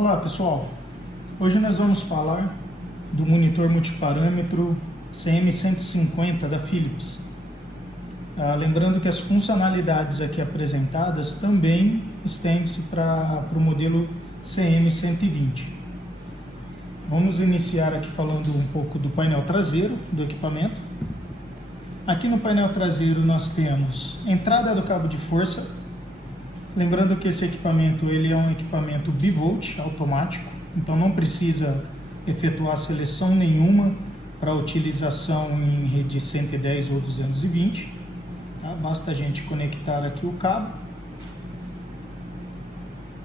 Olá pessoal, hoje nós vamos falar do monitor multiparâmetro CM150 da Philips. Lembrando que as funcionalidades aqui apresentadas também estendem-se para o modelo CM120. Vamos iniciar aqui falando um pouco do painel traseiro do equipamento. Aqui no painel traseiro nós temos entrada do cabo de força. Lembrando que esse equipamento ele é um equipamento bivolt automático, então não precisa efetuar seleção nenhuma para utilização em rede 110 ou 220. Tá? Basta a gente conectar aqui o cabo.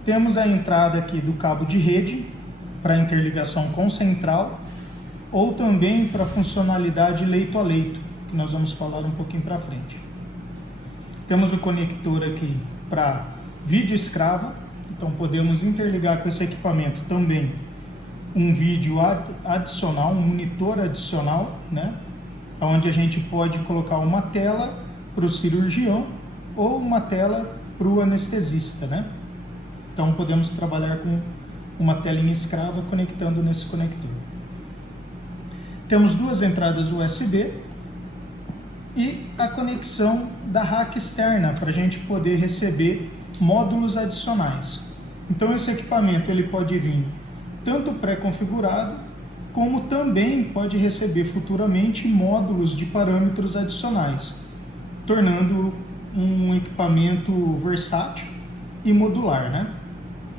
Temos a entrada aqui do cabo de rede para interligação com central ou também para funcionalidade leito a leito, que nós vamos falar um pouquinho para frente. Temos o conector aqui para vídeo escravo, então podemos interligar com esse equipamento também um vídeo adicional, um monitor adicional, né? Onde a gente pode colocar uma tela para o cirurgião ou uma tela para o anestesista, né? Então podemos trabalhar com uma telinha escrava conectando nesse conector. Temos duas entradas USB e a conexão da rack externa para a gente poder receber módulos adicionais. Então esse equipamento ele pode vir tanto pré-configurado, como também pode receber futuramente módulos de parâmetros adicionais, tornando um equipamento versátil e modular, né?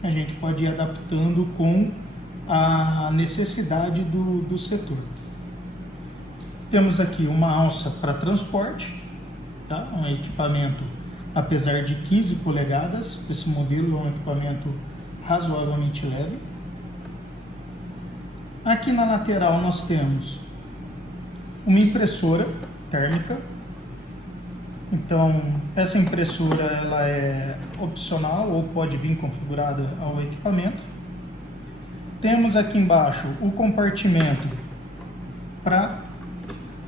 A gente pode ir adaptando com a necessidade do setor. Temos aqui uma alça para transporte, tá? Um equipamento, apesar de 15 polegadas, esse modelo é um equipamento razoavelmente leve. Aqui na lateral nós temos uma impressora térmica. Então, essa impressora ela é opcional ou pode vir configurada ao equipamento. Temos aqui embaixo o compartimento para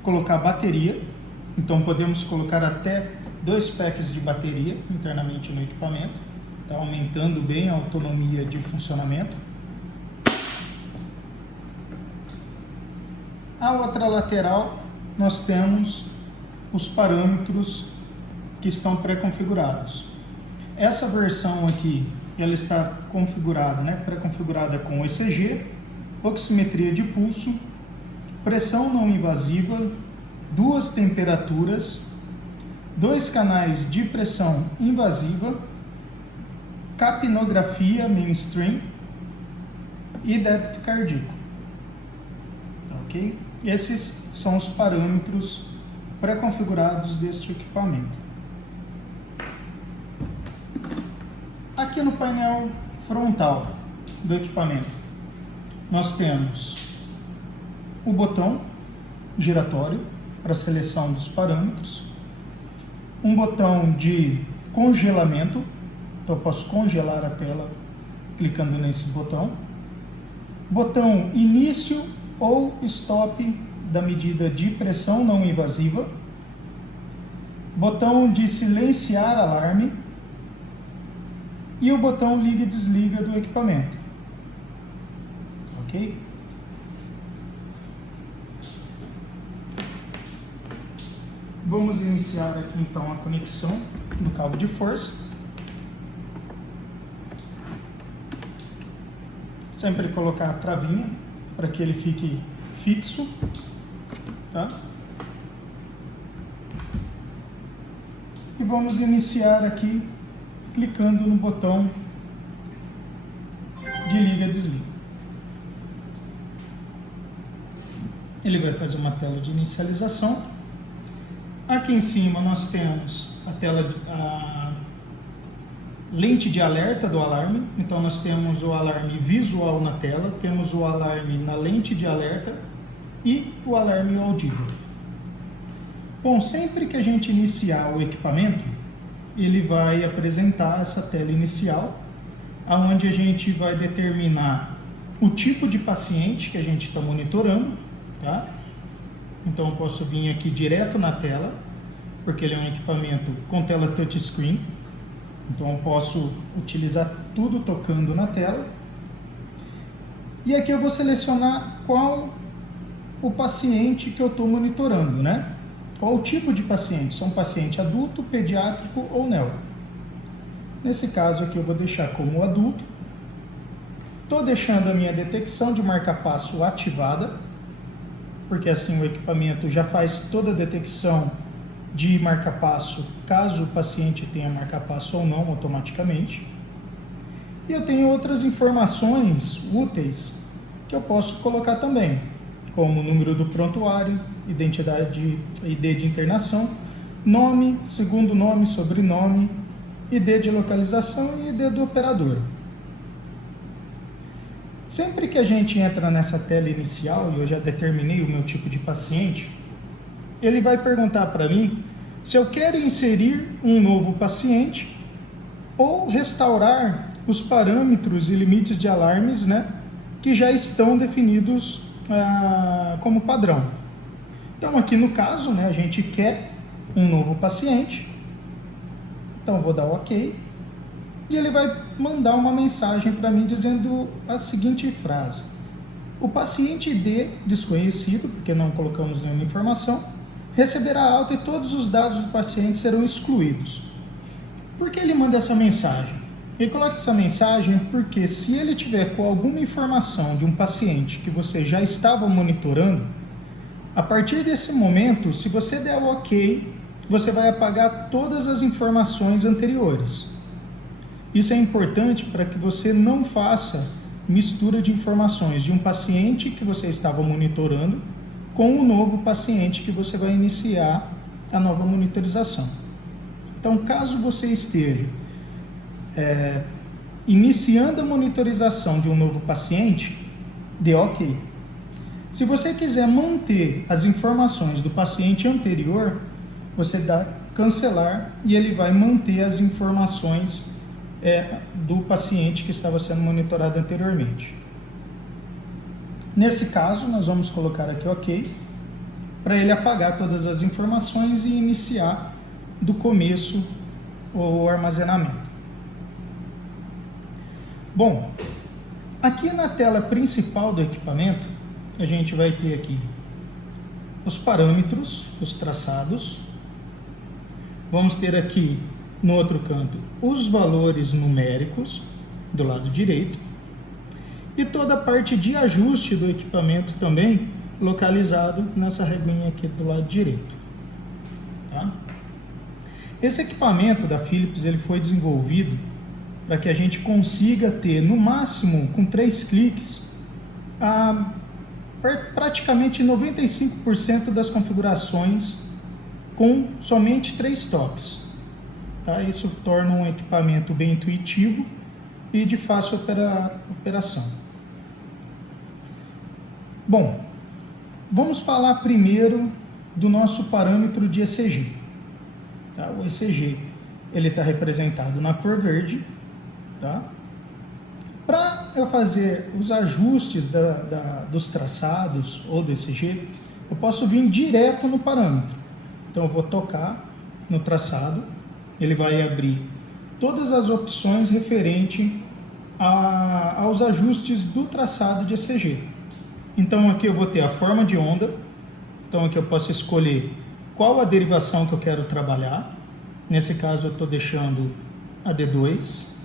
colocar bateria. Então, podemos colocar até 2 packs de bateria internamente no equipamento, tá? Aumentando bem a autonomia de funcionamento. A outra lateral nós temos os parâmetros que estão pré-configurados. Essa versão aqui ela está configurada, né? Pré-configurada com ECG, oximetria de pulso, pressão não invasiva, 2 temperaturas, 2 canais de pressão invasiva, capnografia mainstream e débito cardíaco. Ok? Esses são os parâmetros pré-configurados deste equipamento. Aqui no painel frontal do equipamento, nós temos o botão giratório para seleção dos parâmetros, um botão de congelamento, então eu posso congelar a tela clicando nesse botão, botão início ou stop da medida de pressão não invasiva, botão de silenciar alarme e o botão liga e desliga do equipamento. Ok? Vamos iniciar aqui então a conexão do cabo de força. Sempre colocar a travinha para que ele fique fixo, tá? E vamos iniciar aqui clicando no botão de liga e desliga. Ele vai fazer uma tela de inicialização. Aqui em cima nós temos a lente de alerta do alarme. Então nós temos o alarme visual na tela, temos o alarme na lente de alerta e o alarme audível. Bom, sempre que a gente iniciar o equipamento, ele vai apresentar essa tela inicial, onde a gente vai determinar o tipo de paciente que a gente está monitorando, tá? Então eu posso vir aqui direto na tela, porque ele é um equipamento com tela touchscreen. Então eu posso utilizar tudo tocando na tela. E aqui eu vou selecionar qual o paciente que eu estou monitorando, né? Qual o tipo de paciente? Se é um paciente adulto, pediátrico ou neo. Nesse caso aqui eu vou deixar como adulto. Estou deixando a minha detecção de marca-passo ativada, porque assim o equipamento já faz toda a detecção de marca-passo, caso o paciente tenha marca-passo ou não, automaticamente. E eu tenho outras informações úteis que eu posso colocar também, como o número do prontuário, identidade, ID de internação, nome, segundo nome, sobrenome, ID de localização e ID do operador. Sempre que a gente entra nessa tela inicial, e eu já determinei o meu tipo de paciente, ele vai perguntar para mim se eu quero inserir um novo paciente ou restaurar os parâmetros e limites de alarmes, né, que já estão definidos como padrão. Então aqui no caso, né, a gente quer um novo paciente, então vou dar OK, e ele vai mandar uma mensagem para mim dizendo a seguinte frase: o paciente D desconhecido, porque não colocamos nenhuma informação, receberá alta e todos os dados do paciente serão excluídos. Por que ele manda essa mensagem? Ele coloca essa mensagem porque se ele tiver com alguma informação de um paciente que você já estava monitorando, a partir desse momento, se você der o OK, você vai apagar todas as informações anteriores. Isso é importante para que você não faça mistura de informações de um paciente que você estava monitorando com o novo paciente que você vai iniciar a nova monitorização. Então, caso você esteja iniciando a monitorização de um novo paciente, dê OK. Se você quiser manter as informações do paciente anterior, você dá cancelar e ele vai manter as informações do paciente que estava sendo monitorado anteriormente. Nesse caso, nós vamos colocar aqui OK, para ele apagar todas as informações e iniciar do começo o armazenamento. Bom, aqui na tela principal do equipamento, a gente vai ter aqui os parâmetros, os traçados. Vamos ter aqui no outro canto os valores numéricos do lado direito e toda a parte de ajuste do equipamento também localizado nessa reguinha aqui do lado direito. Tá? Esse equipamento da Philips ele foi desenvolvido para que a gente consiga ter no máximo com 3 cliques praticamente 95% das configurações com somente 3 toques. Tá? Isso torna um equipamento bem intuitivo e de fácil operação. Bom, vamos falar primeiro do nosso parâmetro de ECG. Tá? O ECG ele está representado na cor verde. Tá? Para eu fazer os ajustes dos traçados ou do ECG, eu posso vir direto no parâmetro. Então eu vou tocar no traçado, ele vai abrir todas as opções referente aos ajustes do traçado de ECG. Então aqui eu vou ter a forma de onda, então aqui eu posso escolher qual a derivação que eu quero trabalhar. Nesse caso eu estou deixando a D2.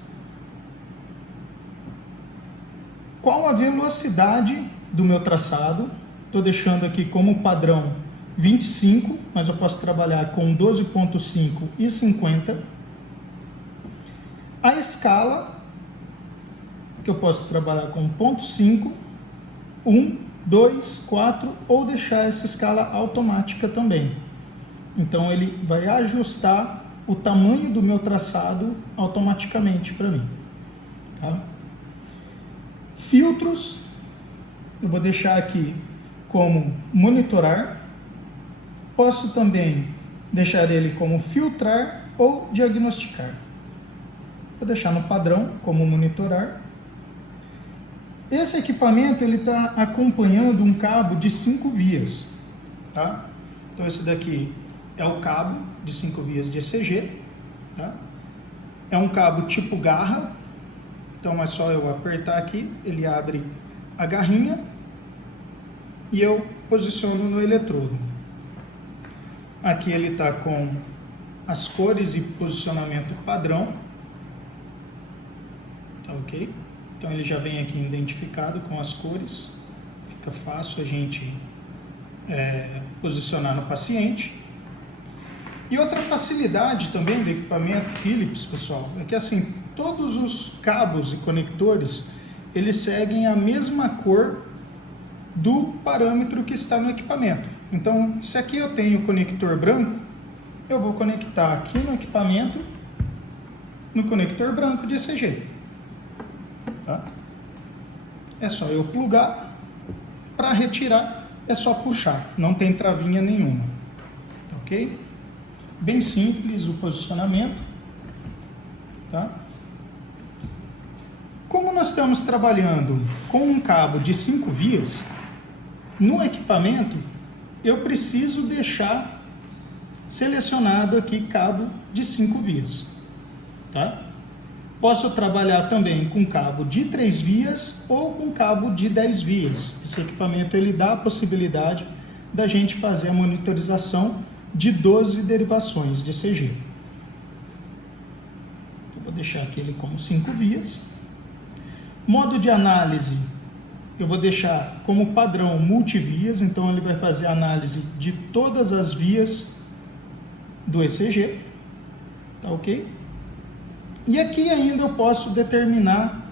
Qual a velocidade do meu traçado? Estou deixando aqui como padrão 25, mas eu posso trabalhar com 12.5 e 50. A escala, que eu posso trabalhar com 0.5, 1, 2, 4, ou deixar essa escala automática também. Então ele vai ajustar o tamanho do meu traçado automaticamente para mim. Tá? Filtros, eu vou deixar aqui como monitorar. Posso também deixar ele como filtrar ou diagnosticar. Vou deixar no padrão como monitorar. Esse equipamento ele está acompanhando um cabo de 5 vias. Tá? Então esse daqui é o cabo de 5 vias de ECG. Tá? É um cabo tipo garra. Então é só eu apertar aqui, ele abre a garrinha e eu posiciono no eletrodo. Aqui ele está com as cores e posicionamento padrão, tá ok? Então ele já vem aqui identificado com as cores, fica fácil a gente posicionar no paciente. E outra facilidade também do equipamento Philips, pessoal, é que assim, todos os cabos e conectores, eles seguem a mesma cor do parâmetro que está no equipamento. Então, se aqui eu tenho conector branco, eu vou conectar aqui no equipamento, no conector branco de ECG. Tá? É só eu plugar, para retirar é só puxar, não tem travinha nenhuma. Ok? Bem simples o posicionamento. Tá? Como nós estamos trabalhando com um cabo de 5 vias, no equipamento eu preciso deixar selecionado aqui cabo de 5 vias. Tá? Posso trabalhar também com cabo de 3 vias ou com cabo de 10 vias. Esse equipamento ele dá a possibilidade da gente fazer a monitorização de 12 derivações de ECG. Eu vou deixar aqui ele como 5 vias. Modo de análise, eu vou deixar como padrão multivias, então ele vai fazer a análise de todas as vias do ECG, tá ok? E aqui ainda eu posso determinar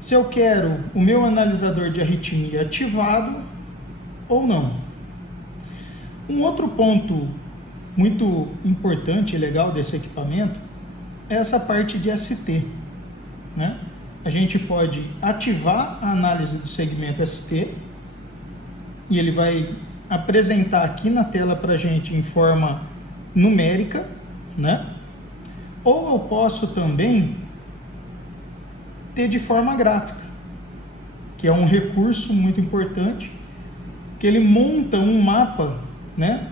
se eu quero o meu analisador de arritmia ativado ou não. Um outro ponto muito importante e legal desse equipamento é essa parte de ST, né? A gente pode ativar a análise do segmento ST e ele vai apresentar aqui na tela para a gente em forma numérica, né? Ou eu posso também ter de forma gráfica, que é um recurso muito importante, que ele monta um mapa, né?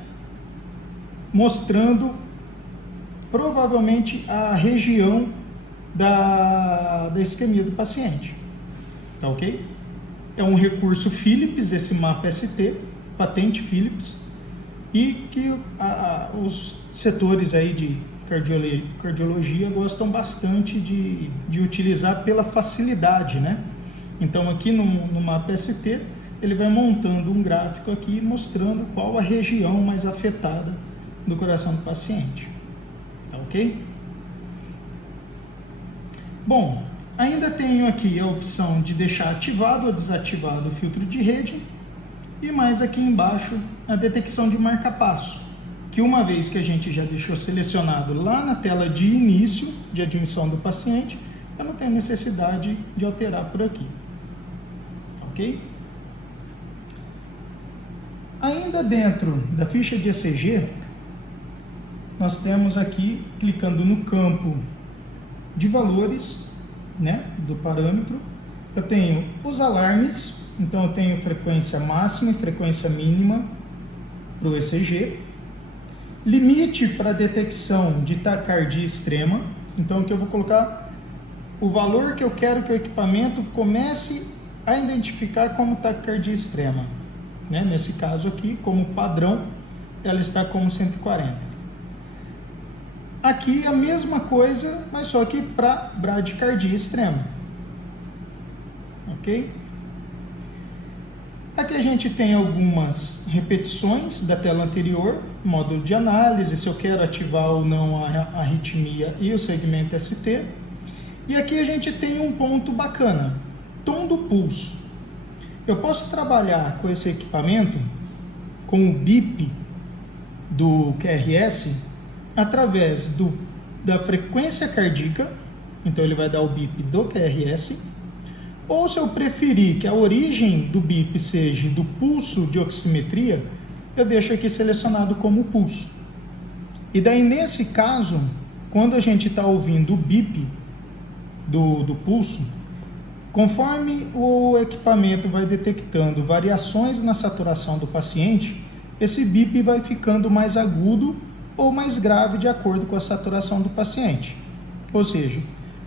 Mostrando provavelmente a região da isquemia do paciente, tá ok? É um recurso Philips, esse mapa ST, patente Philips, e que os setores aí de cardiologia gostam bastante de utilizar pela facilidade, né? Então aqui no mapa ST, ele vai montando um gráfico aqui mostrando qual a região mais afetada do coração do paciente, tá ok? Bom, ainda tenho aqui a opção de deixar ativado ou desativado o filtro de rede e mais aqui embaixo a detecção de marca-passo, que uma vez que a gente já deixou selecionado lá na tela de início de admissão do paciente, eu não tenho necessidade de alterar por aqui, ok? Ainda dentro da ficha de ECG, nós temos aqui, clicando no campo de valores, né, do parâmetro, eu tenho os alarmes, então eu tenho frequência máxima e frequência mínima para o ECG, limite para detecção de taquicardia extrema, então aqui eu vou colocar o valor que eu quero que o equipamento comece a identificar como taquicardia extrema, né? Nesse caso aqui, como padrão, ela está como 140. Aqui a mesma coisa, mas só que para bradicardia extrema. Ok? Aqui a gente tem algumas repetições da tela anterior, módulo de análise, se eu quero ativar ou não a arritmia e o segmento ST. E aqui a gente tem um ponto bacana, tom do pulso. Eu posso trabalhar com esse equipamento, com o bip do QRS, através da frequência cardíaca, então ele vai dar o bip do QRS, ou se eu preferir que a origem do bip seja do pulso de oximetria, eu deixo aqui selecionado como pulso. E daí nesse caso, quando a gente está ouvindo o bip do pulso, conforme o equipamento vai detectando variações na saturação do paciente, esse bip vai ficando mais agudo ou mais grave de acordo com a saturação do paciente. Ou seja,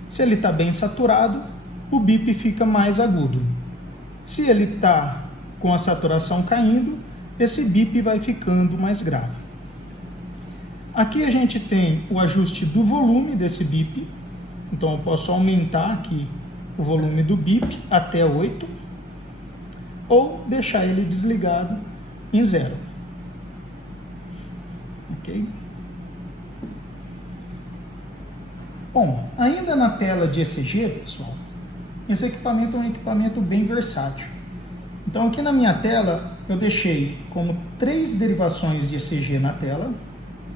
se ele está bem saturado, o bip fica mais agudo. Se ele está com a saturação caindo, esse bip vai ficando mais grave. Aqui a gente tem o ajuste do volume desse bip, então eu posso aumentar aqui o volume do bip até 8 ou deixar ele desligado em 0. Ok? Bom, ainda na tela de ECG, pessoal, esse equipamento é um equipamento bem versátil. Então aqui na minha tela eu deixei como 3 derivações de ECG na tela,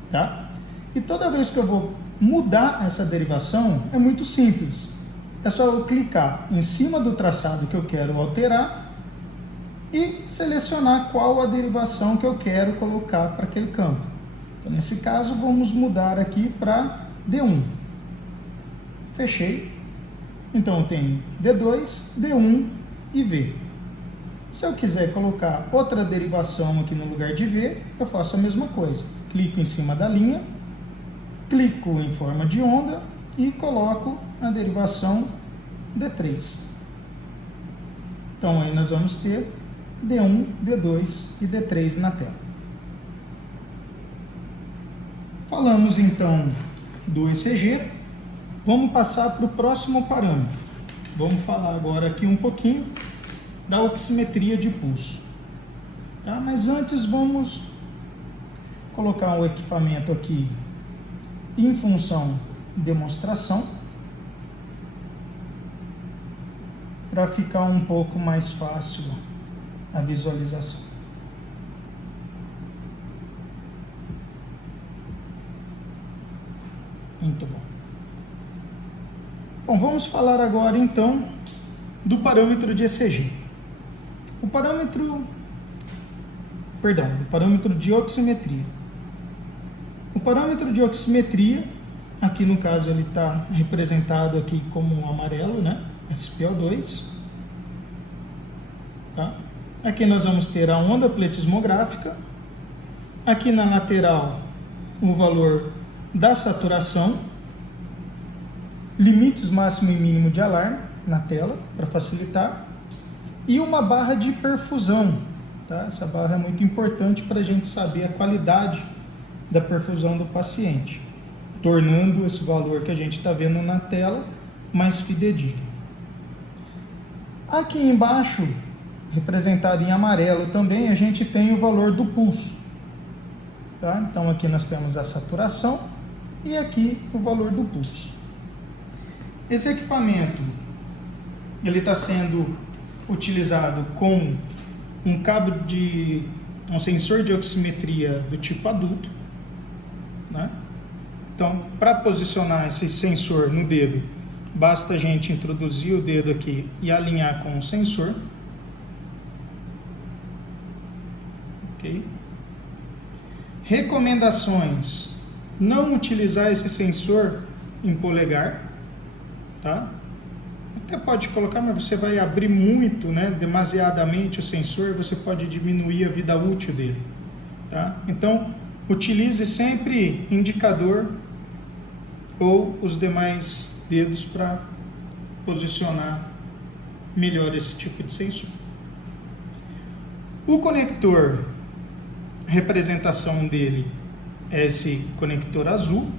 tá? E toda vez que eu vou mudar essa derivação é muito simples. É só eu clicar em cima do traçado que eu quero alterar e selecionar qual a derivação que eu quero colocar para aquele campo. Então, nesse caso, vamos mudar aqui para D1. Fechei. Então, eu tenho D2, D1 e V. Se eu quiser colocar outra derivação aqui no lugar de V, eu faço a mesma coisa. Clico em cima da linha, clico em forma de onda e coloco a derivação D3. Então, aí nós vamos ter D1, D2 e D3 na tela. Falamos então do ECG, vamos passar para o próximo parâmetro. Vamos falar agora aqui um pouquinho da oximetria de pulso. Tá? Mas antes vamos colocar o equipamento aqui em função de demonstração para ficar um pouco mais fácil a visualização. Muito bom. Bom, vamos falar agora então do parâmetro de ECG. Do parâmetro de oximetria. O parâmetro de oximetria, aqui no caso ele está representado aqui como amarelo, né? SpO2. Tá? Aqui nós vamos ter a onda pletismográfica. Aqui na lateral o valor da saturação, limites máximo e mínimo de alarme na tela, para facilitar, e uma barra de perfusão. Tá? Essa barra é muito importante para a gente saber a qualidade da perfusão do paciente, tornando esse valor que a gente está vendo na tela mais fidedigno. Aqui embaixo, representado em amarelo também, a gente tem o valor do pulso. Tá? Então aqui nós temos a saturação e aqui o valor do pulso. Esse equipamento ele está sendo utilizado com um sensor de oximetria do tipo adulto, né? Então, para posicionar esse sensor no dedo, basta a gente introduzir o dedo aqui e alinhar com o sensor. Ok? Recomendações: não utilizar esse sensor em polegar, tá? Até pode colocar, mas você vai abrir muito, né, demasiadamente o sensor, você pode diminuir a vida útil dele, tá? Então, utilize sempre indicador ou os demais dedos para posicionar melhor esse tipo de sensor. O conector, a representação dele é esse conector azul,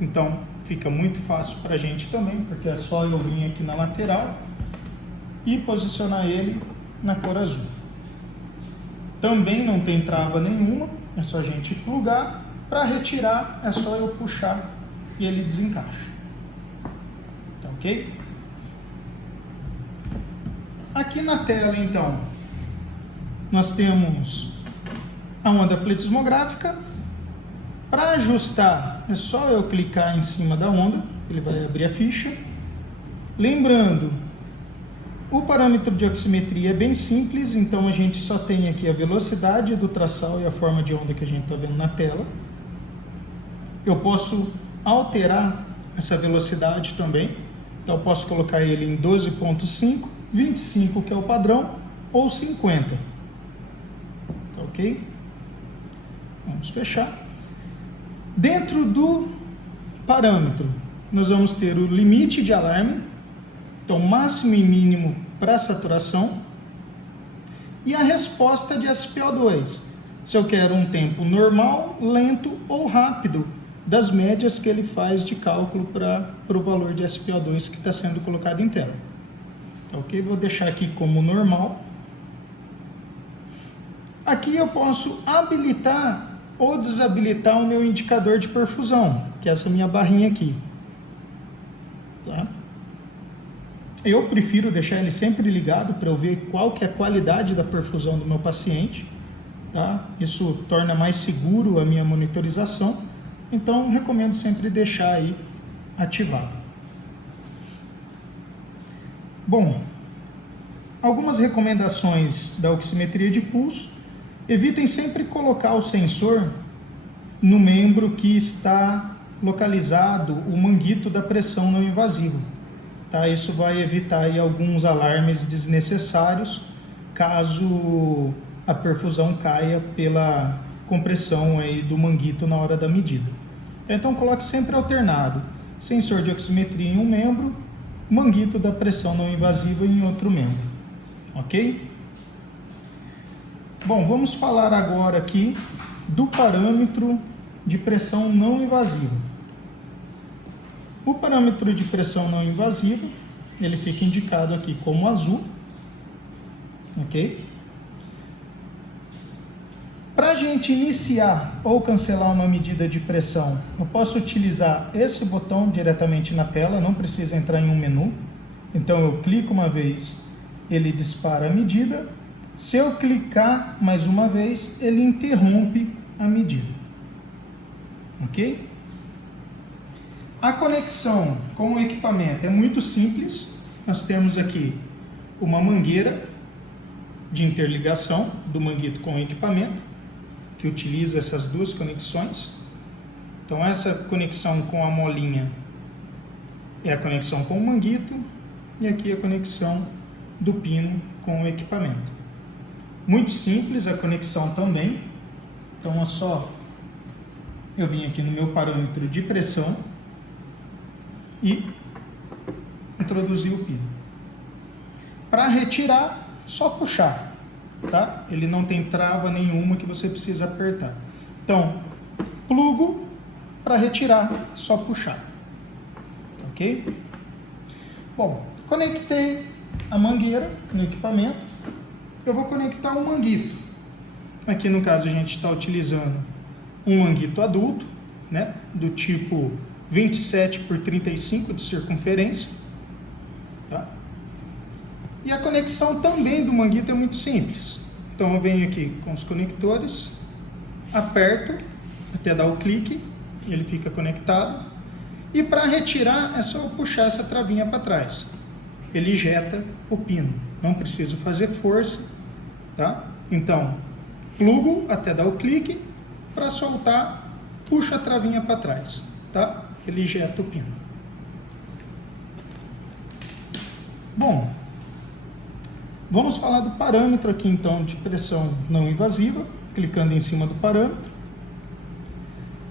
então fica muito fácil para a gente também, porque é só eu vir aqui na lateral e posicionar ele na cor azul. Também não tem trava nenhuma, é só a gente plugar. Para retirar é só eu puxar e ele desencaixa. Tá ok? Aqui na tela então nós temos a onda pletismográfica. Para ajustar, é só eu clicar em cima da onda, ele vai abrir a ficha. Lembrando, o parâmetro de oximetria é bem simples, então a gente só tem aqui a velocidade do traçal e a forma de onda que a gente está vendo na tela. Eu posso alterar essa velocidade também, então eu posso colocar ele em 12.5, 25 que é o padrão, ou 50. Tá ok? Vamos fechar. Dentro do parâmetro, nós vamos ter o limite de alarme, então máximo e mínimo para saturação, e a resposta de SpO2. Se eu quero um tempo normal, lento ou rápido das médias que ele faz de cálculo para o valor de SpO2 que está sendo colocado em tela. Tá, ok? Vou deixar aqui como normal. Aqui eu posso habilitar ou desabilitar o meu indicador de perfusão, que é essa minha barrinha aqui. Tá? Eu prefiro deixar ele sempre ligado para eu ver qual que é a qualidade da perfusão do meu paciente. Tá? Isso torna mais seguro a minha monitorização, então recomendo sempre deixar aí ativado. Bom, algumas recomendações da oximetria de pulso: evitem sempre colocar o sensor no membro que está localizado o manguito da pressão não invasiva. Tá? Isso vai evitar aí alguns alarmes desnecessários caso a perfusão caia pela compressão aí do manguito na hora da medida. Então coloque sempre alternado: sensor de oximetria em um membro, manguito da pressão não invasiva em outro membro. Ok? Bom, vamos falar agora aqui do parâmetro de pressão não invasiva. O parâmetro de pressão não invasiva, ele fica indicado aqui como azul. Ok? Para a gente iniciar ou cancelar uma medida de pressão, eu posso utilizar esse botão diretamente na tela, não precisa entrar em um menu. Então eu clico uma vez, ele dispara a medida. Se eu clicar mais uma vez, ele interrompe a medida. Ok? A conexão com o equipamento é muito simples. Nós temos aqui uma mangueira de interligação do manguito com o equipamento, que utiliza essas duas conexões. Então essa conexão com a molinha é a conexão com o manguito, e aqui a conexão do pino com o equipamento. Muito simples a conexão também. Então é só eu vim aqui no meu parâmetro de pressão e introduzir o pino. Para retirar, só puxar. Tá? Ele não tem trava nenhuma que você precisa apertar. Então, plugo para retirar, só puxar. Ok? Bom, conectei a mangueira no equipamento. Eu vou conectar um manguito. Aqui no caso a gente está utilizando um manguito adulto, né? Do tipo 27 por 35 de circunferência. Tá? E a conexão também do manguito é muito simples. Então eu venho aqui com os conectores, aperto até dar o clique, ele fica conectado. E para retirar é só eu puxar essa travinha para trás. Ele ejeta o pino. Não preciso fazer força, tá? Então, plugo até dar o clique, para soltar, puxo a travinha para trás, tá? Ele ejeta o pino. Bom, vamos falar do parâmetro aqui então de pressão não invasiva, clicando em cima do parâmetro.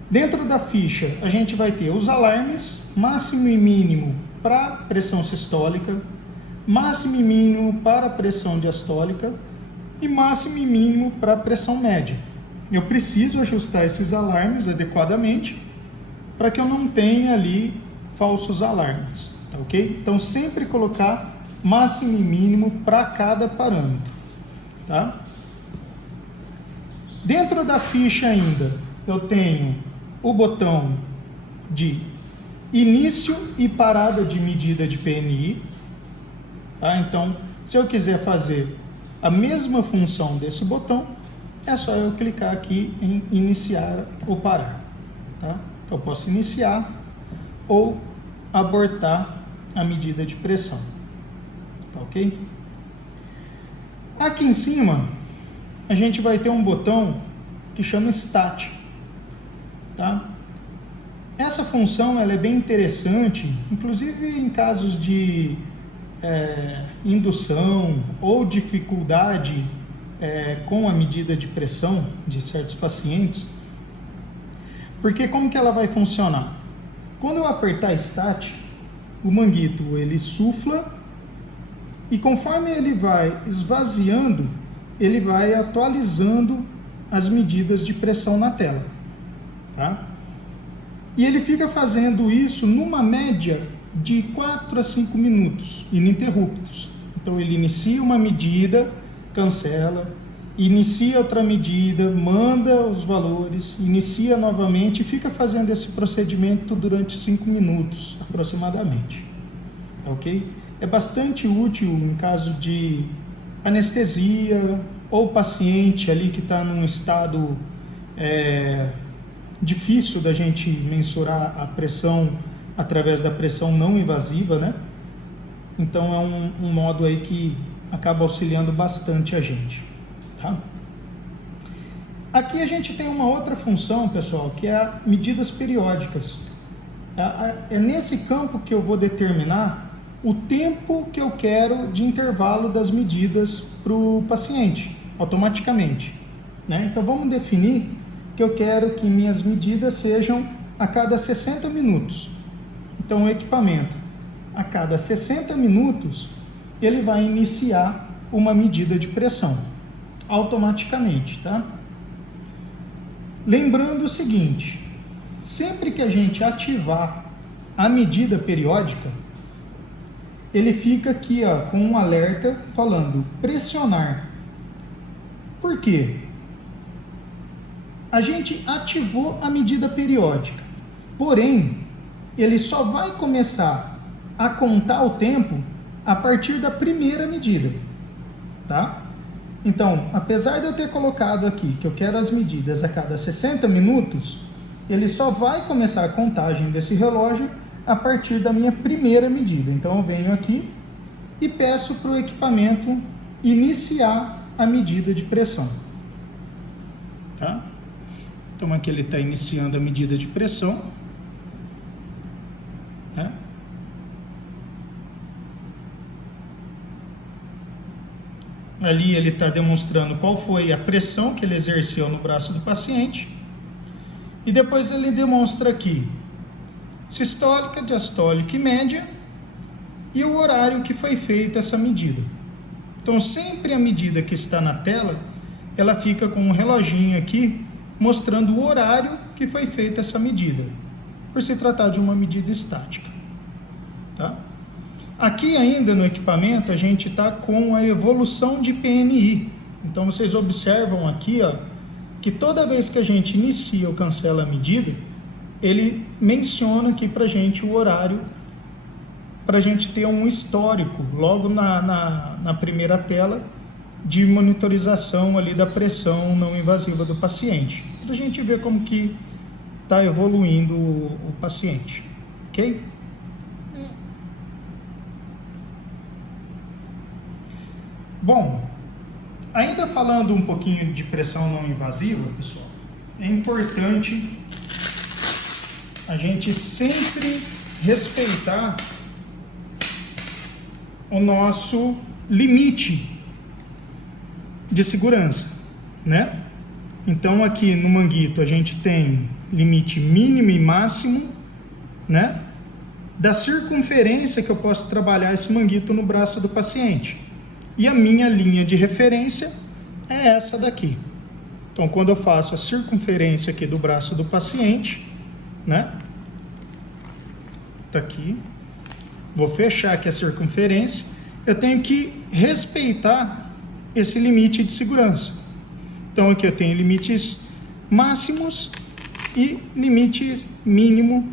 Dentro da ficha a gente vai ter os alarmes, máximo e mínimo para pressão sistólica, máximo e mínimo para pressão diastólica e máximo e mínimo para pressão média. Eu preciso ajustar esses alarmes adequadamente para que eu não tenha ali falsos alarmes, tá ok? Então sempre colocar máximo e mínimo para cada parâmetro, tá? Dentro da ficha ainda eu tenho o botão de início e parada de medida de PNI, tá? Então, se eu quiser fazer a mesma função desse botão, é só eu clicar aqui em iniciar ou parar, tá? Então, eu posso iniciar ou abortar a medida de pressão, tá ok? Aqui em cima, a gente vai ter um botão que chama Stat, tá? Essa função ela é bem interessante, inclusive em casos de indução ou dificuldade com a medida de pressão de certos pacientes, porque como que ela vai funcionar? Quando eu apertar Stat, o manguito ele sufla e conforme ele vai esvaziando, ele vai atualizando as medidas de pressão na tela, tá? E ele fica fazendo isso numa média de 4 a 5 minutos, ininterruptos. Então ele inicia uma medida, cancela, inicia outra medida, manda os valores, inicia novamente e fica fazendo esse procedimento durante 5 minutos, aproximadamente. Ok? É bastante útil em caso de anestesia ou paciente ali que está num estado difícil da gente mensurar a pressão através da pressão não invasiva, né? Então é um modo aí que acaba auxiliando bastante a gente, tá? Aqui a gente tem uma outra função, pessoal, que é medidas periódicas, tá? É nesse campo que eu vou determinar o tempo que eu quero de intervalo das medidas para o paciente, automaticamente, né? Então vamos definir que eu quero que minhas medidas sejam a cada 60 minutos. Então o equipamento, a cada 60 minutos, ele vai iniciar uma medida de pressão, automaticamente, tá? Lembrando o seguinte, sempre que a gente ativar a medida periódica, ele fica aqui, ó, com um alerta falando pressionar. Por quê? A gente ativou a medida periódica, porém, ele só vai começar a contar o tempo a partir da primeira medida, tá? Então, apesar de eu ter colocado aqui que eu quero as medidas a cada 60 minutos, ele só vai começar a contagem desse relógio a partir da minha primeira medida. Então, eu venho aqui e peço para o equipamento iniciar a medida de pressão, tá? Então aqui ele está iniciando a medida de pressão, né? Ali ele está demonstrando qual foi a pressão que ele exerceu no braço do paciente. E depois ele demonstra aqui sistólica, diastólica e média e o horário que foi feita essa medida. Então sempre a medida que está na tela, ela fica com um reloginho aqui mostrando o horário que foi feita essa medida, por se tratar de uma medida estática, tá? Aqui ainda no equipamento a gente está com a evolução de PMI. Então vocês observam aqui, ó, que toda vez que a gente inicia ou cancela a medida, ele menciona aqui para a gente o horário, para a gente ter um histórico logo na primeira tela de monitorização ali da pressão não invasiva do paciente, para a gente ver como que está evoluindo o paciente, ok? Bom, ainda falando um pouquinho de pressão não invasiva, pessoal, é importante a gente sempre respeitar o nosso limite de segurança, né? Então aqui no manguito a gente tem limite mínimo e máximo, né? Da circunferência que eu posso trabalhar esse manguito no braço do paciente. E a minha linha de referência é essa daqui. Então quando eu faço a circunferência aqui do braço do paciente, né? Tá aqui. Vou fechar aqui a circunferência. Eu tenho que respeitar esse limite de segurança. Então aqui eu tenho limites máximos e limite mínimo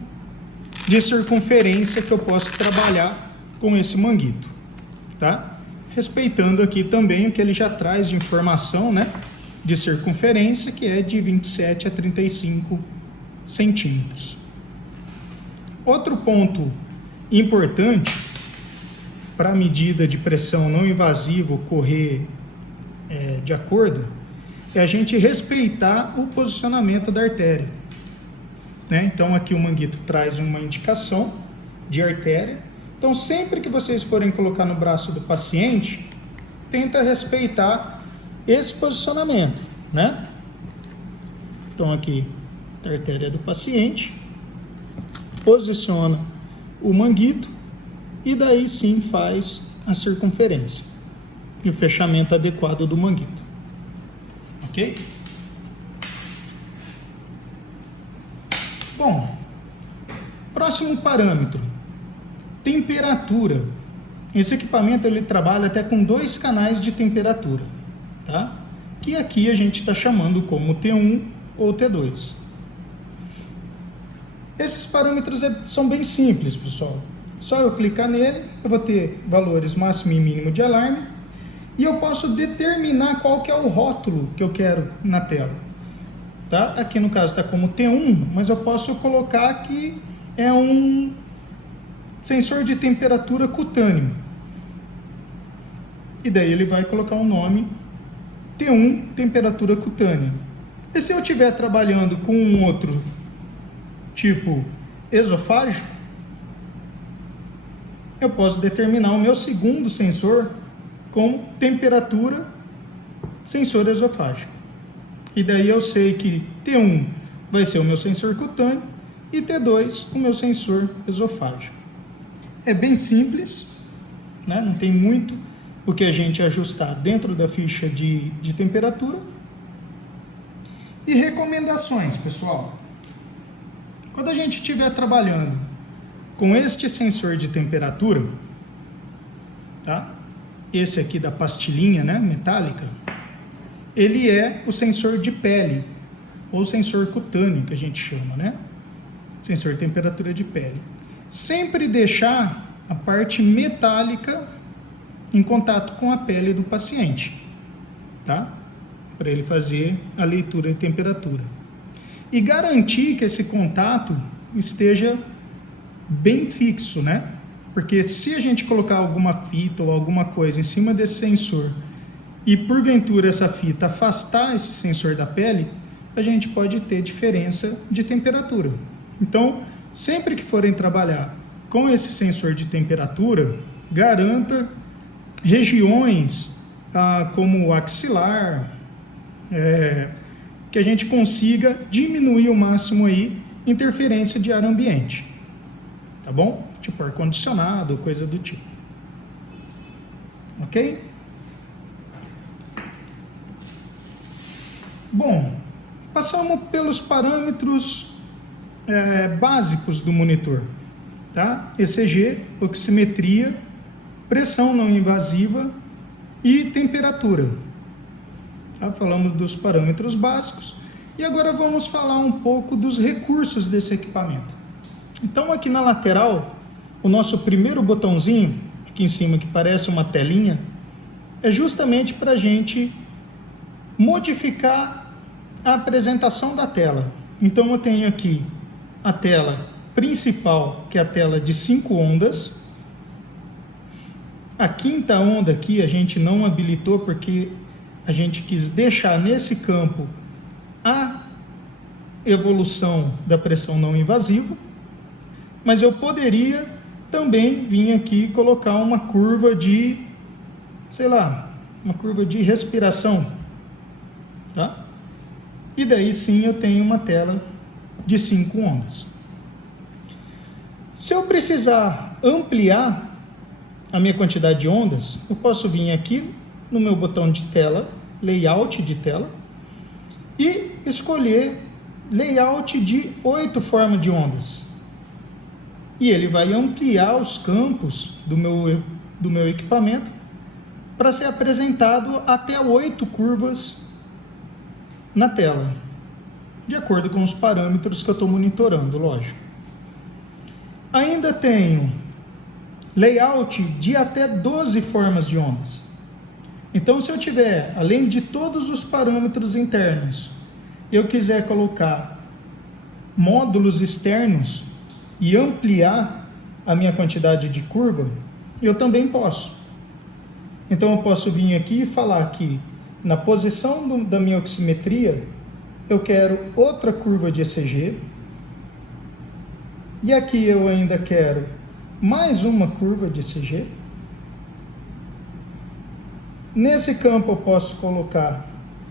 de circunferência que eu posso trabalhar com esse manguito, tá? Respeitando aqui também o que ele já traz de informação, né, de circunferência, que é de 27 a 35 centímetros. Outro ponto importante para a medida de pressão não invasiva ocorrer de acordo, é a gente respeitar o posicionamento da artéria, né? Então aqui o manguito traz uma indicação de artéria. Então sempre que vocês forem colocar no braço do paciente, tenta respeitar esse posicionamento, né? Então aqui a artéria do paciente, posiciona o manguito e daí sim faz a circunferência e o fechamento adequado do manguito, ok? Bom, próximo parâmetro, temperatura. Esse equipamento ele trabalha até com 2 canais de temperatura, tá? Que aqui a gente está chamando como T1 ou T2. Esses parâmetros são bem simples, pessoal. Só eu clicar nele, eu vou ter valores máximo e mínimo de alarme e eu posso determinar qual que é o rótulo que eu quero na tela. Tá? Aqui no caso está como T1, mas eu posso colocar que é um sensor de temperatura cutâneo. E daí ele vai colocar um nome T1, temperatura cutânea. E se eu estiver trabalhando com um outro tipo esofágico, eu posso determinar o meu segundo sensor com temperatura sensor esofágico. E daí eu sei que T1 vai ser o meu sensor cutâneo e T2 o meu sensor esofágico. É bem simples, né? Não tem muito o que a gente ajustar dentro da ficha de temperatura. E recomendações, pessoal. Quando a gente estiver trabalhando com este sensor de temperatura, tá? Esse aqui da pastilhinha, né, metálica, ele é o sensor de pele, ou sensor cutâneo, que a gente chama, né? Sensor de temperatura de pele. Sempre deixar a parte metálica em contato com a pele do paciente, tá? Para ele fazer a leitura de temperatura. E garantir que esse contato esteja bem fixo, né? Porque se a gente colocar alguma fita ou alguma coisa em cima desse sensor e porventura essa fita afastar esse sensor da pele, a gente pode ter diferença de temperatura. Então, sempre que forem trabalhar com esse sensor de temperatura, garanta regiões como o axilar, que a gente consiga diminuir ao máximo aí interferência de ar ambiente, tá bom? Tipo ar-condicionado, coisa do tipo, ok? Bom, passamos pelos parâmetros básicos do monitor, tá? ECG, oximetria, pressão não invasiva e temperatura. Tá? Falamos dos parâmetros básicos e agora vamos falar um pouco dos recursos desse equipamento. Então aqui na lateral, o nosso primeiro botãozinho, aqui em cima que parece uma telinha, é justamente para a gente modificar a apresentação da tela. Então eu tenho aqui a tela principal, que é a tela de 5 ondas. A quinta onda aqui a gente não habilitou porque a gente quis deixar nesse campo a evolução da pressão não invasiva, mas eu poderia também vir aqui e colocar uma curva de, sei lá, uma curva de respiração, tá? E daí sim eu tenho uma tela de 5 ondas. Se eu precisar ampliar a minha quantidade de ondas, eu posso vir aqui no meu botão de tela, layout de tela, e escolher layout de 8 formas de ondas. E ele vai ampliar os campos do meu equipamento para ser apresentado até 8 curvas na tela, de acordo com os parâmetros que eu estou monitorando, lógico. Ainda tenho layout de até 12 formas de ondas. Então, se eu tiver, além de todos os parâmetros internos, eu quiser colocar módulos externos e ampliar a minha quantidade de curva, eu também posso. Então, eu posso vir aqui e falar que na posição da minha oximetria, eu quero outra curva de ECG. E aqui eu ainda quero mais uma curva de ECG. Nesse campo eu posso colocar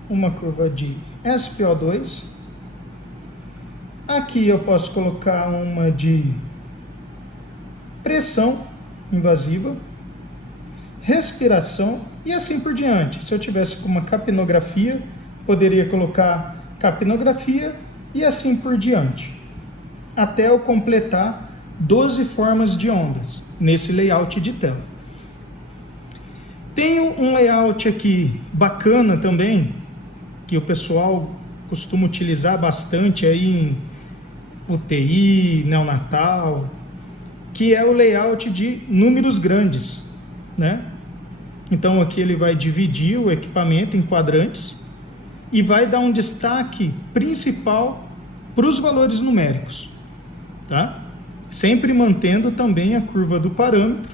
uma curva de SPO2. Aqui eu posso colocar uma de pressão invasiva, respiração e assim por diante. Se eu tivesse com uma capnografia, poderia colocar capnografia e assim por diante, até eu completar 12 formas de ondas nesse layout de tela. Tenho um layout aqui bacana também, que o pessoal costuma utilizar bastante aí em UTI, neonatal, que é o layout de números grandes, né? Então aqui ele vai dividir o equipamento em quadrantes e vai dar um destaque principal para os valores numéricos, tá? Sempre mantendo também a curva do parâmetro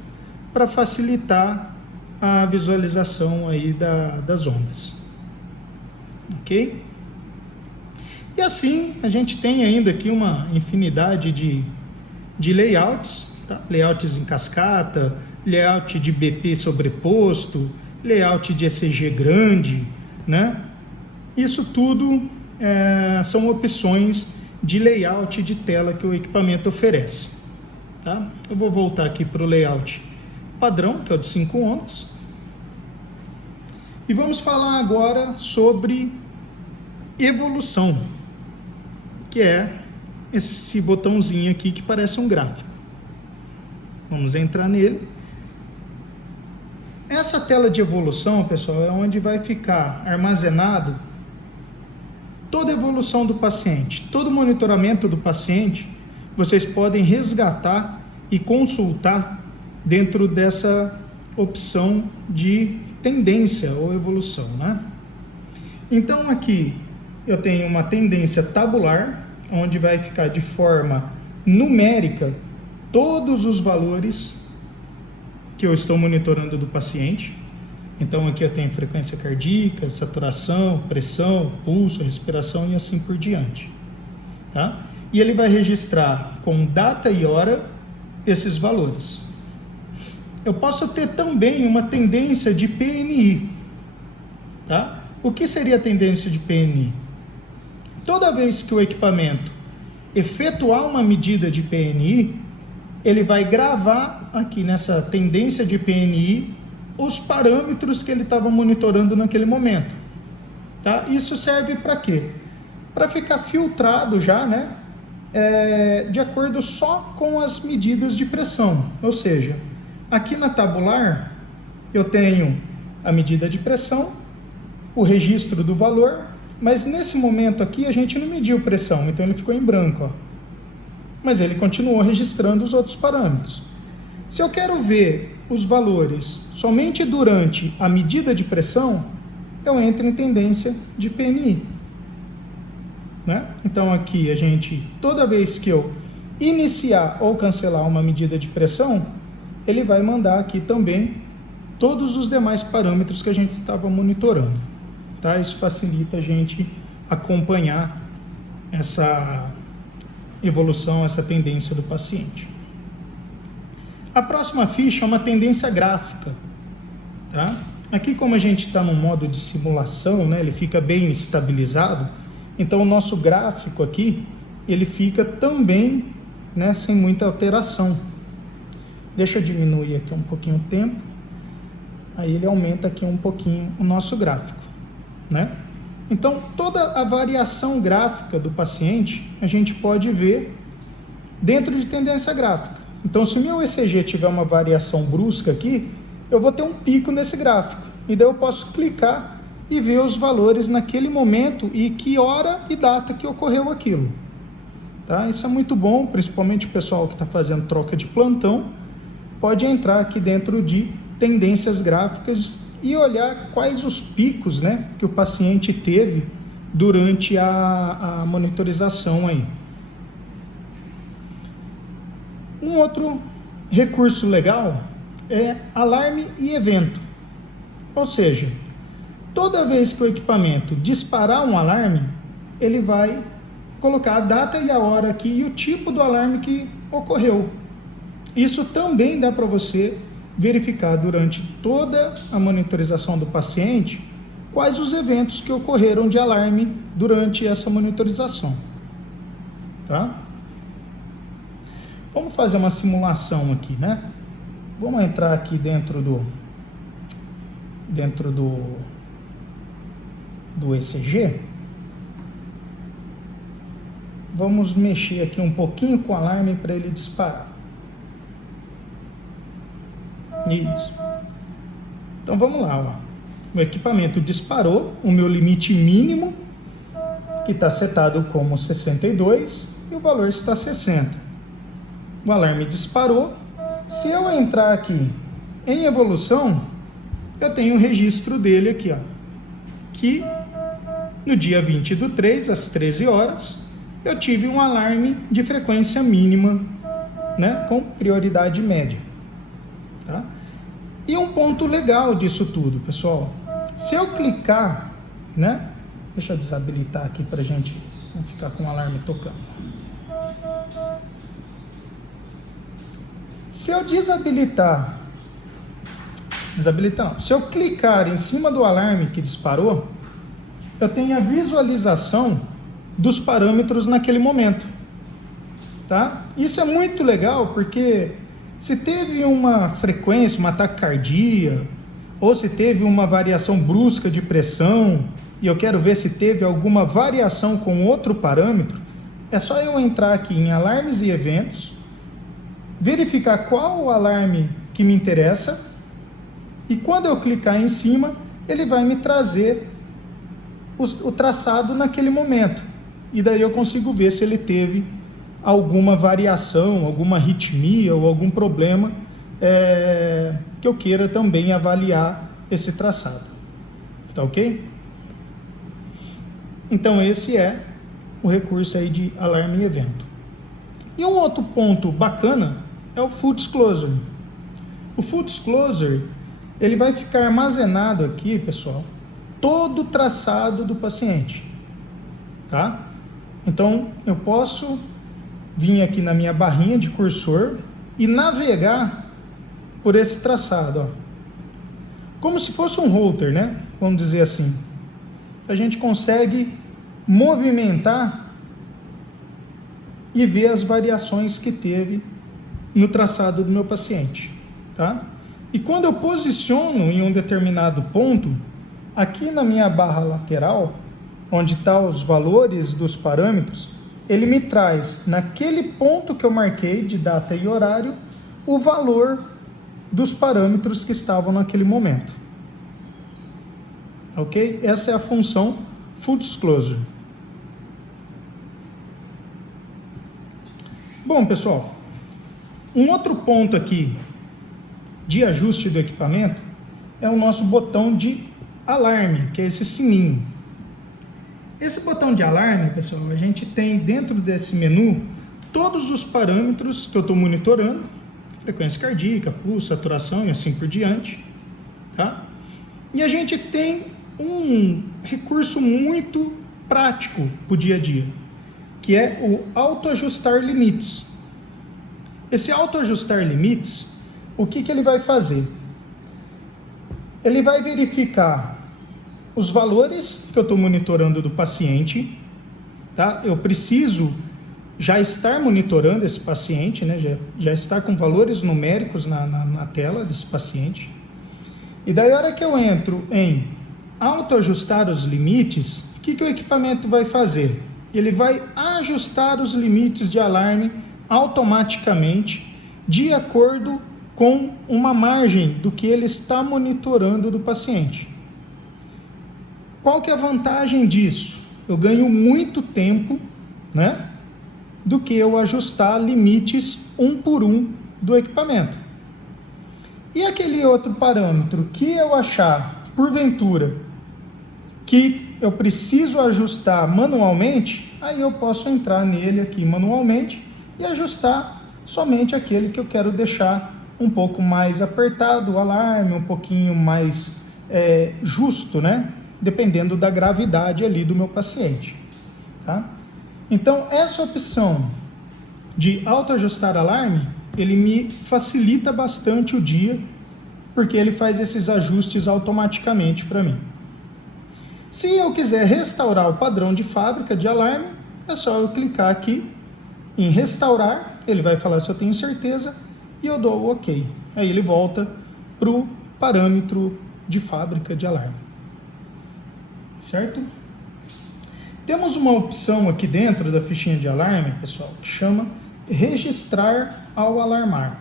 para facilitar a visualização aí das ondas, ok? E assim a gente tem ainda aqui uma infinidade de layouts, tá? Layouts em cascata, layout de BP sobreposto, layout de ECG grande, né? Isso tudo são opções de layout de tela que o equipamento oferece, tá? Eu vou voltar aqui para o layout padrão, que é o de 5 ondas, e vamos falar agora sobre evolução, que é esse botãozinho aqui que parece um gráfico. Vamos entrar nele. Essa tela de evolução, pessoal, é onde vai ficar armazenado toda a evolução do paciente, todo o monitoramento do paciente. Vocês podem resgatar e consultar dentro dessa opção de tendência ou evolução, né? Então aqui eu tenho uma tendência tabular, onde vai ficar de forma numérica todos os valores que eu estou monitorando do paciente. Então aqui eu tenho frequência cardíaca, saturação, pressão, pulso, respiração e assim por diante, tá? E ele vai registrar com data e hora esses valores. Eu posso ter também uma tendência de PNI, tá? O que seria a tendência de PNI? Toda vez que o equipamento efetuar uma medida de PNI, ele vai gravar aqui nessa tendência de PNI os parâmetros que ele estava monitorando naquele momento, tá? Isso serve para quê? Para ficar filtrado já, né? De acordo só com as medidas de pressão. Ou seja, aqui na tabular eu tenho a medida de pressão, o registro do valor, mas nesse momento aqui a gente não mediu pressão, então ele ficou em branco, ó. Mas ele continuou registrando os outros parâmetros. Se eu quero ver os valores somente durante a medida de pressão, eu entro em tendência de PNI, né? Então aqui a gente, toda vez que eu iniciar ou cancelar uma medida de pressão, ele vai mandar aqui também todos os demais parâmetros que a gente estava monitorando, tá? Isso facilita a gente acompanhar essa evolução, essa tendência do paciente. A próxima ficha é uma tendência gráfica, tá? Aqui, como a gente está no modo de simulação, né, ele fica bem estabilizado, então o nosso gráfico aqui, ele fica também, né, sem muita alteração. Deixa eu diminuir aqui um pouquinho o tempo, aí ele aumenta aqui um pouquinho o nosso gráfico, né? Então, toda a variação gráfica do paciente, a gente pode ver dentro de tendência gráfica. Então, se o meu ECG tiver uma variação brusca aqui, eu vou ter um pico nesse gráfico. E daí eu posso clicar e ver os valores naquele momento e que hora e data que ocorreu aquilo, tá? Isso é muito bom, principalmente o pessoal que está fazendo troca de plantão, pode entrar aqui dentro de tendências gráficas e olhar quais os picos, né, que o paciente teve durante a monitorização aí. Um outro recurso legal é alarme e evento. Ou seja, toda vez que o equipamento disparar um alarme, ele vai colocar a data e a hora aqui e o tipo do alarme que ocorreu. Isso também dá para você verificar durante toda a monitorização do paciente quais os eventos que ocorreram de alarme durante essa monitorização, tá? Vamos fazer uma simulação aqui, né? Vamos entrar aqui dentro do do ECG, vamos mexer aqui um pouquinho com o alarme para ele disparar. Isso. Então vamos lá, ó. O equipamento disparou, o meu limite mínimo, que está setado como 62, e o valor está 60. O alarme disparou. Se eu entrar aqui em evolução, eu tenho um registro dele aqui, ó, que no dia 20/3, às 13 horas, eu tive um alarme de frequência mínima, né, com prioridade média. Tá? E um ponto legal disso tudo, pessoal, se eu clicar, né, deixa eu desabilitar aqui para a gente não ficar com o alarme tocando. Se eu desabilitar, se eu clicar em cima do alarme que disparou, eu tenho a visualização dos parâmetros naquele momento, tá? Isso é muito legal porque se teve uma frequência, uma taquicardia, ou se teve uma variação brusca de pressão, e eu quero ver se teve alguma variação com outro parâmetro, é só eu entrar aqui em alarmes e eventos, verificar qual o alarme que me interessa, e quando eu clicar em cima, ele vai me trazer o traçado naquele momento. E daí eu consigo ver se ele teve alguma variação, alguma arritmia ou algum problema que eu queira também avaliar esse traçado. Tá ok? Então esse é o recurso aí de alarme e evento. E um outro ponto bacana é o Full Disclosure. O Full Disclosure, ele vai ficar armazenado aqui, pessoal, todo o traçado do paciente, tá? Então, eu posso vir aqui na minha barrinha de cursor e navegar por esse traçado, ó. Como se fosse um router, né? Vamos dizer assim. A gente consegue movimentar e ver as variações que teve no traçado do meu paciente, tá? E quando eu posiciono em um determinado ponto, aqui na minha barra lateral, onde estão os valores dos parâmetros, ele me traz, naquele ponto que eu marquei de data e horário, o valor dos parâmetros que estavam naquele momento. Ok? Essa é a função Full Disclosure. Bom, pessoal, um outro ponto aqui de ajuste do equipamento é o nosso botão de alarme, que é esse sininho. Esse botão de alarme, pessoal, a gente tem dentro desse menu todos os parâmetros que eu estou monitorando, frequência cardíaca, pulso, saturação e assim por diante, tá? E a gente tem um recurso muito prático para o dia a dia, que é o autoajustar limites. Esse autoajustar limites, o que ele vai fazer? Ele vai verificar os valores que eu estou monitorando do paciente, tá? Eu preciso já estar monitorando esse paciente, né? Já estar com valores numéricos na tela desse paciente. E daí, a hora que eu entro em autoajustar os limites, o que o equipamento vai fazer? Ele vai ajustar os limites de alarme automaticamente, de acordo com uma margem do que ele está monitorando do paciente. Qual que é a vantagem disso? Eu ganho muito tempo, né, do que eu ajustar limites um por um do equipamento. E aquele outro parâmetro que eu achar, porventura, que eu preciso ajustar manualmente, aí eu posso entrar nele aqui manualmente e ajustar somente aquele que eu quero deixar um pouco mais apertado, o alarme, um pouquinho mais justo, né? Dependendo da gravidade ali do meu paciente, tá? Então, essa opção de autoajustar alarme, ele me facilita bastante o dia, porque ele faz esses ajustes automaticamente para mim. Se eu quiser restaurar o padrão de fábrica de alarme, é só eu clicar aqui em restaurar, ele vai falar se eu tenho certeza, e eu dou o OK. Aí ele volta para o parâmetro de fábrica de alarme. certo? Temos uma opção aqui dentro da fichinha de alarme, pessoal, que chama registrar ao alarmar.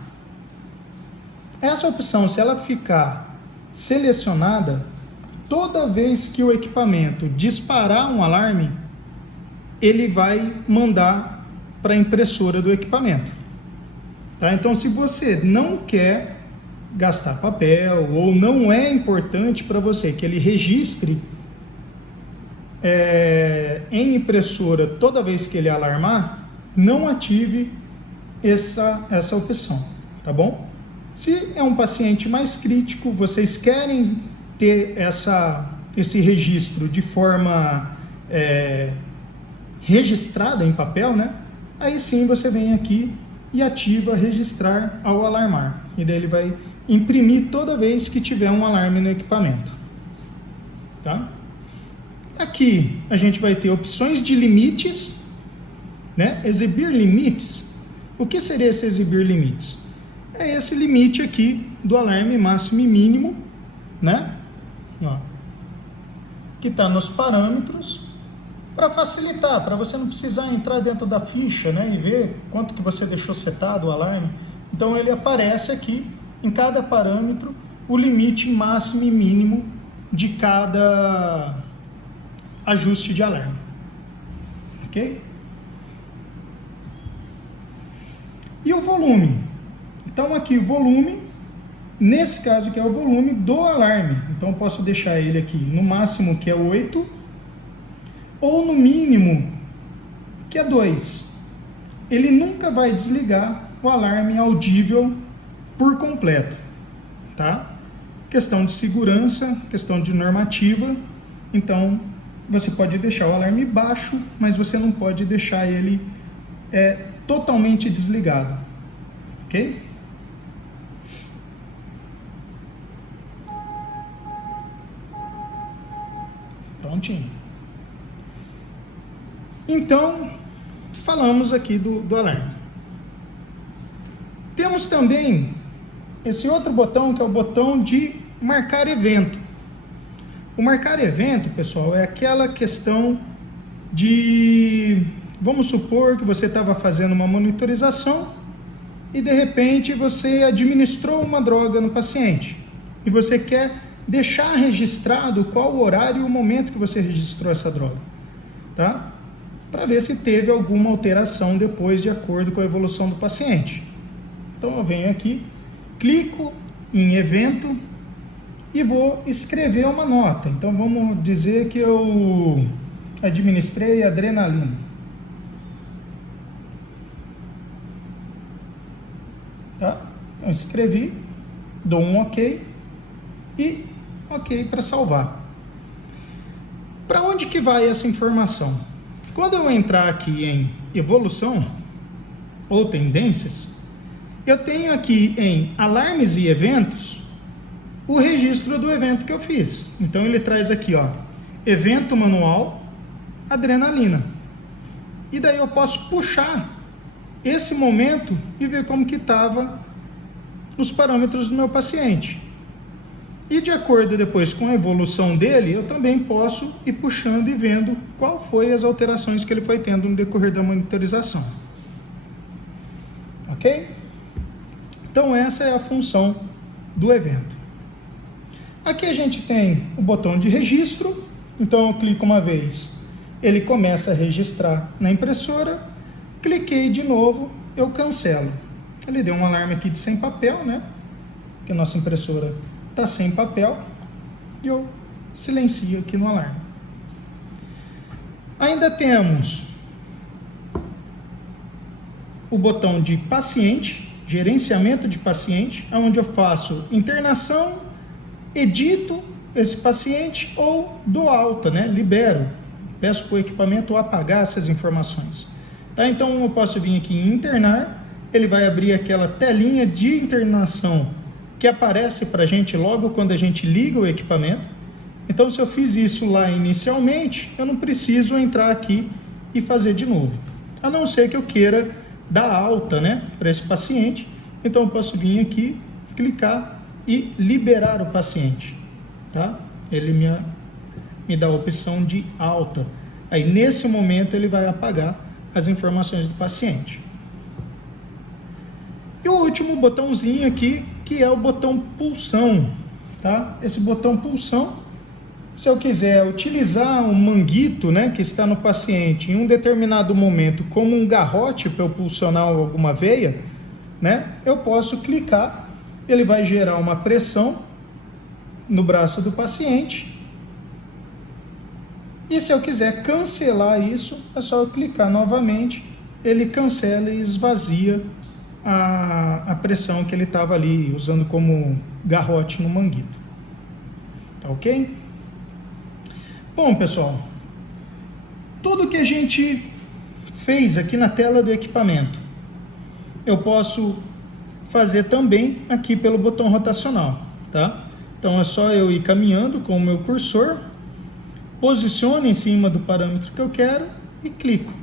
Essa opção, se ela ficar selecionada, toda vez que o equipamento disparar um alarme, ele vai mandar para a impressora do equipamento. Tá? Então, se você não quer gastar papel ou não é importante para você que ele registre em impressora toda vez que ele alarmar, não ative essa opção, tá bom? Se é um paciente mais crítico, vocês querem ter esse registro de forma registrada em papel, né? Aí sim você vem aqui e ativa registrar ao alarmar. E daí ele vai imprimir toda vez que tiver um alarme no equipamento. Tá? Aqui a gente vai ter opções de limites, né? Exibir limites. O que seria esse exibir limites? É esse limite aqui do alarme máximo e mínimo, né? Ó, que está nos parâmetros, para facilitar, para você não precisar entrar dentro da ficha, né, e ver quanto que você deixou setado o alarme. Então ele aparece aqui em cada parâmetro o limite máximo e mínimo de cada ajuste de alarme, ok? E o volume? Então aqui o volume, nesse caso que é o volume do alarme, então eu posso deixar ele aqui no máximo que é 8, ou no mínimo que é 2. Ele nunca vai desligar o alarme audível por completo, tá? Questão de segurança, questão de normativa, então você pode deixar o alarme baixo, mas você não pode deixar ele totalmente desligado, ok? Prontinho. Então, falamos aqui do alarme. Temos também esse outro botão, que é o botão de marcar evento. O marcar evento, pessoal, é aquela questão de... Vamos supor que você estava fazendo uma monitorização e, de repente, você administrou uma droga no paciente. E você quer deixar registrado qual o horário e o momento que você registrou essa droga. Tá? Para ver se teve alguma alteração depois de acordo com a evolução do paciente. Então eu venho aqui, clico em evento e vou escrever uma nota. Então vamos dizer que eu administrei adrenalina. Tá? Então escrevi, dou um OK e OK para salvar. Para onde que vai essa informação? Quando eu entrar aqui em evolução ou tendências, eu tenho aqui em alarmes e eventos o registro do evento que eu fiz. Então ele traz aqui, ó, evento manual, adrenalina. E daí eu posso puxar esse momento e ver como que estava os parâmetros do meu paciente. E de acordo depois com a evolução dele, eu também posso ir puxando e vendo qual foi as alterações que ele foi tendo no decorrer da monitorização. Ok? Então essa é a função do evento. Aqui a gente tem o botão de registro, então eu clico uma vez, ele começa a registrar na impressora, cliquei de novo, eu cancelo. Ele deu um alarme aqui de sem papel, né? Porque a nossa impressora está sem papel, e eu silencio aqui no alarme. Ainda temos o botão de paciente, gerenciamento de paciente, onde eu faço internação, edito esse paciente ou dou alta, né? Libero, peço para o equipamento apagar essas informações. Tá? Então eu posso vir aqui em internar, ele vai abrir aquela telinha de internação que aparece para a gente logo quando a gente liga o equipamento. Então, se eu fiz isso lá inicialmente, eu não preciso entrar aqui e fazer de novo. A não ser que eu queira dar alta, né, para esse paciente. Então, eu posso vir aqui, clicar e liberar o paciente. Tá? Ele me me dá a opção de alta. Aí nesse momento ele vai apagar as informações do paciente. E o último botãozinho aqui, que é o botão pulsão, tá? Esse botão pulsão, se eu quiser utilizar um manguito, né, que está no paciente em um determinado momento como um garrote para eu pulsionar alguma veia, né, eu posso clicar, ele vai gerar uma pressão no braço do paciente. E se eu quiser cancelar isso, é só eu clicar novamente, ele cancela e esvazia a pressão que ele estava ali usando como garrote no manguito. Tá ok? Bom, pessoal, tudo que a gente fez aqui na tela do equipamento, eu posso fazer também aqui pelo botão rotacional, tá? Então é só eu ir caminhando com o meu cursor, posiciono em cima do parâmetro que eu quero e clico,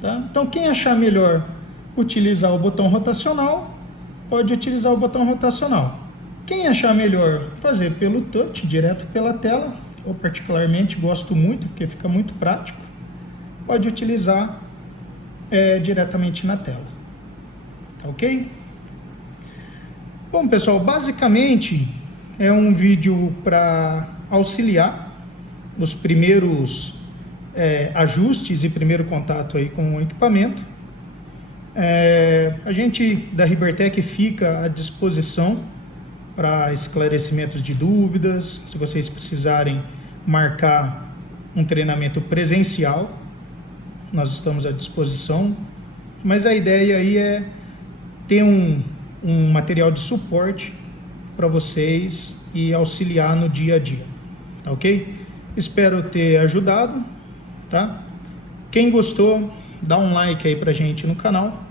tá? Então quem achar melhor utilizar o botão rotacional, pode utilizar o botão rotacional. Quem achar melhor fazer pelo touch, direto pela tela, eu particularmente gosto muito, porque fica muito prático, pode utilizar diretamente na tela. Tá ok? Bom, pessoal, basicamente é um vídeo para auxiliar os primeiros ajustes e primeiro contato aí com o equipamento. A gente da Ribertec fica à disposição para esclarecimentos de dúvidas, se vocês precisarem marcar um treinamento presencial, nós estamos à disposição, mas a ideia aí é ter um material de suporte para vocês e auxiliar no dia a dia, tá ok? Espero ter ajudado, tá? Quem gostou, dá um like aí pra gente no canal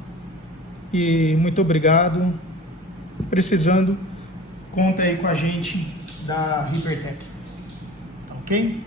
e muito obrigado. Precisando, conta aí com a gente da Ribertec, tá ok?